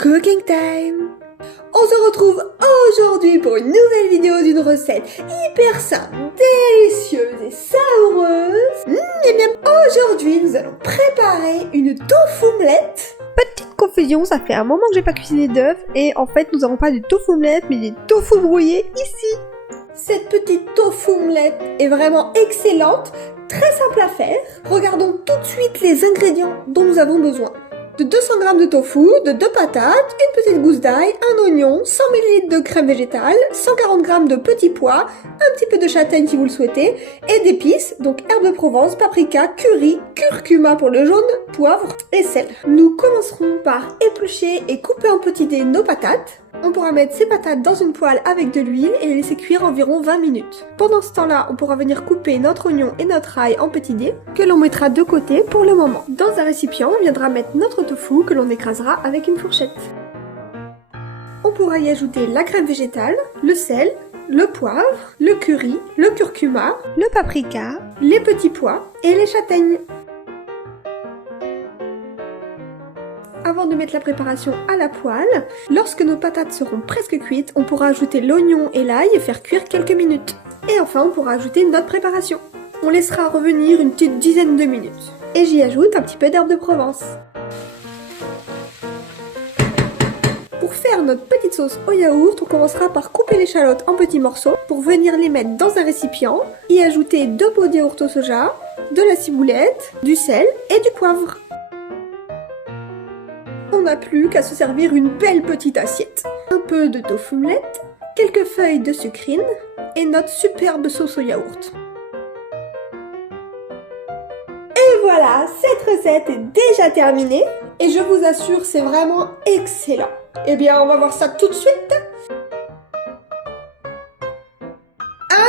Cooking time! On se retrouve aujourd'hui pour une nouvelle vidéo d'une recette hyper simple, délicieuse et savoureuse. Et bien aujourd'hui nous allons préparer une tofu-omelette. Petite confusion, ça fait un moment que j'ai pas cuisiné d'œufs et en fait nous n'avons pas de tofu-omelette mais des tofu brouillés ici. Cette petite tofu-omelette est vraiment excellente, très simple à faire. Regardons tout de suite les ingrédients dont nous avons besoin. De 200 g de tofu, de 2 patates, une petite gousse d'ail, un oignon, 100 ml de crème végétale, 140 g de petits pois, un petit peu de châtaigne si vous le souhaitez, et d'épices, donc herbes de Provence, paprika, curry, curcuma pour le jaune, poivre et sel. Nous commencerons par éplucher et couper en petits dés nos patates. On pourra mettre ces patates dans une poêle avec de l'huile et les laisser cuire environ 20 minutes. Pendant ce temps-là, on pourra venir couper notre oignon et notre ail en petits dés que l'on mettra de côté pour le moment. Dans un récipient, on viendra mettre notre tofu que l'on écrasera avec une fourchette. On pourra y ajouter la crème végétale, le sel, le poivre, le curry, le curcuma, Le paprika, les petits pois et les châtaignes. Avant de mettre la préparation à la poêle, lorsque nos patates seront presque cuites, on pourra ajouter l'oignon et l'ail et faire cuire quelques minutes. Et enfin, on pourra ajouter notre préparation. On laissera revenir une petite dizaine de minutes. Et j'y ajoute un petit peu d'herbe de Provence. Pour faire notre petite sauce au yaourt, on commencera par couper l'échalote en petits morceaux pour venir les mettre dans un récipient, y ajouter 2 pots de yaourt au soja, de la ciboulette, du sel et du poivre. On n'a plus qu'à se servir une belle petite assiette. Un peu de tofu-omelette, quelques feuilles de sucrine et notre superbe sauce au yaourt. Et voilà, cette recette est déjà terminée et je vous assure c'est vraiment excellent. Eh bien on va voir ça tout de suite.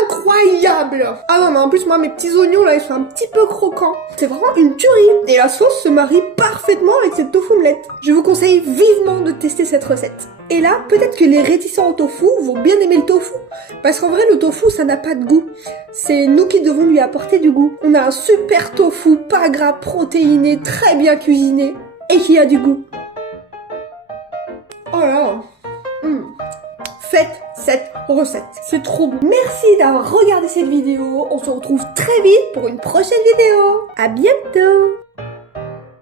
Incroyable! Ah non mais en plus moi mes petits oignons là ils sont un petit peu croquants. C'est vraiment une tuerie. Et la sauce se marie parfaitement avec cette tofu-omelette. Je vous conseille vivement de tester cette recette. Et là peut-être que les réticents au tofu vont bien aimer le tofu. Parce qu'en vrai le tofu ça n'a pas de goût. C'est nous qui devons lui apporter du goût. On a un super tofu pas gras, protéiné, très bien cuisiné et qui a du goût. Oh là! Faites cette recette, c'est trop bon. Merci d'avoir regardé cette vidéo, on se retrouve très vite pour une prochaine vidéo. À bientôt.